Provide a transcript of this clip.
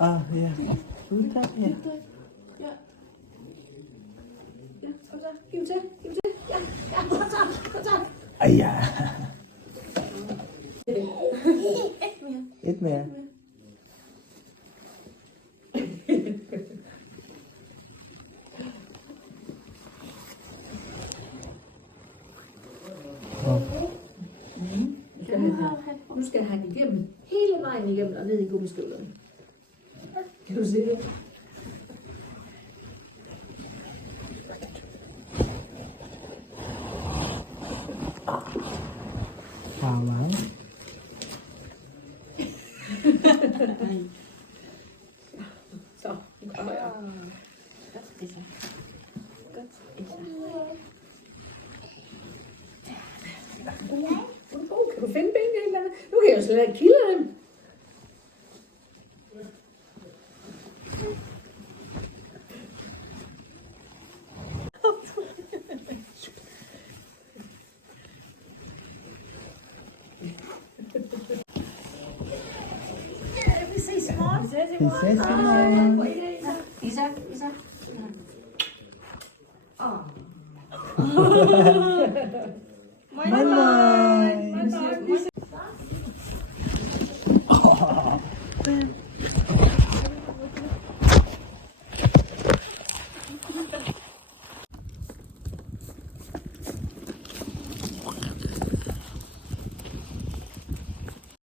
Ah, ja. Udtag, ja. Ja. Ja, kom så. Giv til. Giv til. Ja, ja, kom så. Kom så. Ej, ja. Et mere. Et mere. Nu skal han igennem, hele vejen igennem og ned i gummistøvlerne. Kan du se det? Wow, wow. Så, nu kommer jeg. Godt, Isa. Godt, Isa. Kan du finde benene eller andet? Nu kan jeg jo slet ikke kilde dem. Vi ses i morgen. Vi ses i Vi ses i morgen. Isa, Isa. Åh.